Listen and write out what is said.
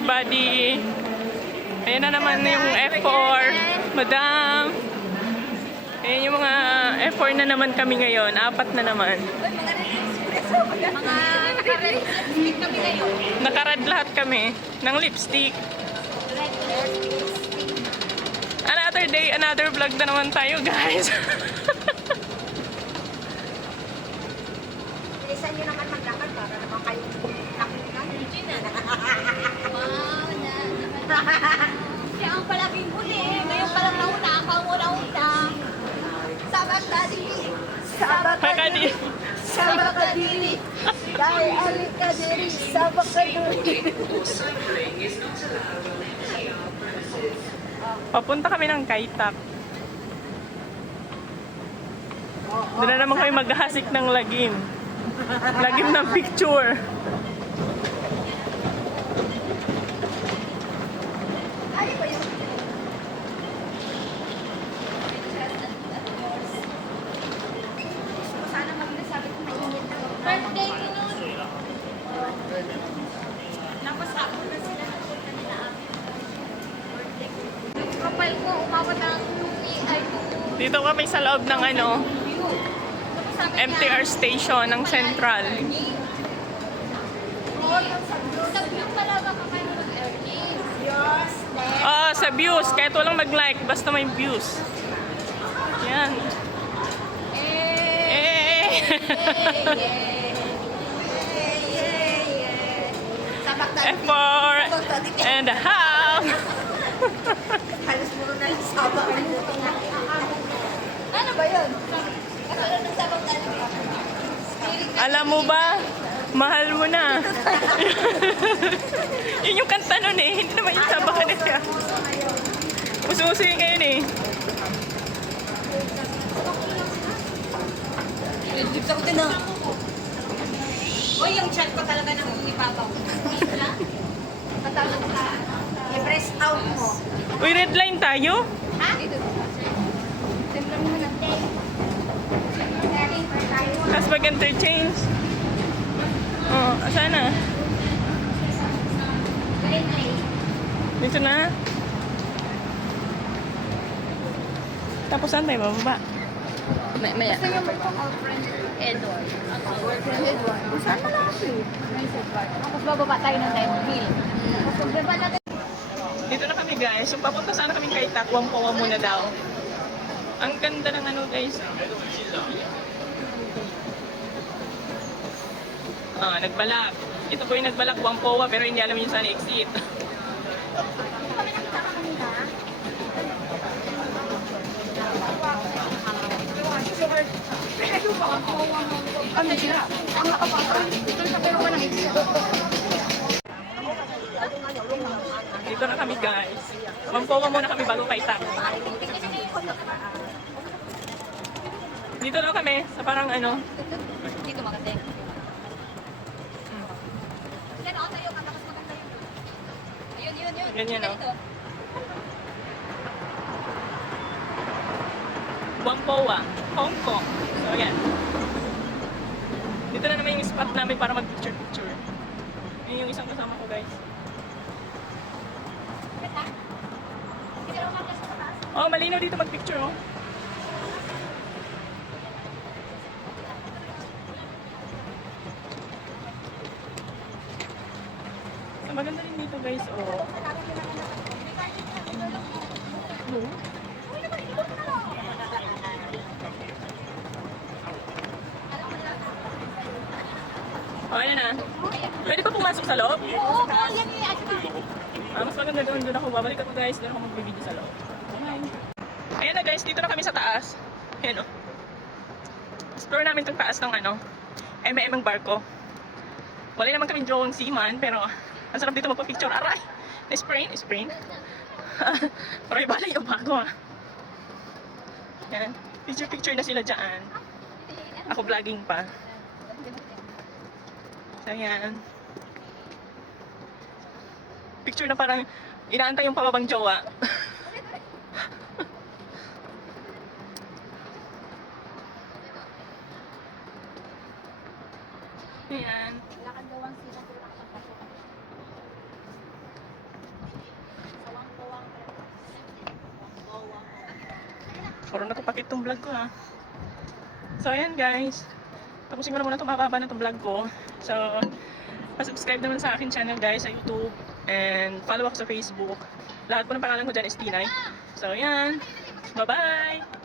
everybody. Ayan na naman yung F4. Madam. Ayan yung mga F4 na naman kami ngayon. 4 na naman. Mga naka-red lipstick kami ngayon. Nakarad lahat kami ng lipstick. Another day, another vlog na naman tayo, guys. Bilisan nyo naman maglakad para naman kayo nakita. Wow, siya ang palaging huli. Ngayon palang nauna, ako ang una-una. Sabak na dili. Sabak na dili. Sabak na dili. Dahil alit ka dili. Sabak na dili. Papunta kami ng Kaitak. Doon na naman kami maghahasik ng lagim. Lagim ng picture. Ay, ba yun? Sana mag-nasabi kung mainit na. Birthday ko nun. Napasako na sila ng punta nila amin. Birthday ko. Kapal ko, umabot ng ay ko. Dito kami sa loob ng MTR station ng Central. Sa view talaga ka kayo mag-airname. Yes. Sa views. Kahit walang mag-like, basta may views. Yan. Eh! F4 and a half. Halos puro na lang sabak. Ano ba yun? Kasalo ng sabak talaga. Alam mo ba? Mahal mo na. Yun yung kanta nun eh. Hindi naman yung sabakan na siya. Uso-uso yun ngayon eh. Gusto ko din na. Uy, yung chat ko talaga ng ipapaw. Patawag ka. I-press out mo. Uy, red line tayo? Ha? Tingnan mo na. Tapos mag-interchange. Oh, asan na? Dito na? Tapos saan tayo bababa? Maya. Gusto niyo mag-call friend Edward. Friend Edward. Saan na lang siya? Tapos bababa tayo ng Diamond Hill. Tapos pagbaba natin. Dito na kami guys. So papunta sana kami kay Takwampoa muna daw. Ang ganda ng guys. Nagbalak. Ito po yung nagbalak Wampoa pero hindi alam yung saan exit. Ano siya? Ang nakapagod. Ito sa pero walang exit. Dito na kami guys. Wampoa muna kami bago kay Tak. Dito na kami sa parang Dito maganda yun. Yan o, tayo ka. Tapos maganda yun. Ayun. Ganyan, no? Wampoa, Hong Kong. So yan. Dito na naman yung spot namin para mag-picture. Yun yung isang kasama ko guys. Oh, malinaw dito mag-picture oh. So, maganda rin dito guys oh. Oh, ayan na. Pwede pa pumasok sa loob? Oo, yan yan. Mas maganda doon ako. Babalik ako guys. Doon ako mag-video sa loob. Ayan na guys, dito na kami sa taas. Ayan o. Explore namin itong taas ng M&M barko. Wala naman kami drawing seaman, pero ang sarap dito magpa-picture. Aray! Na-sprain. Pero ibalay yung bago ah. Yan. Picture na sila dyan. Ako vlogging pa. So yan. Picture na parang inaantay yung pababang jowa. Ayan. Puro napapakit tong vlog ko ha. So ayan guys. Tapusin ko na muna itong mababa na itong vlog ko. So, pa-subscribe naman sa akin channel guys sa YouTube. And follow ako sa Facebook. Lahat po ng pangalan ko dyan is Tinay. So ayan. Bye-bye!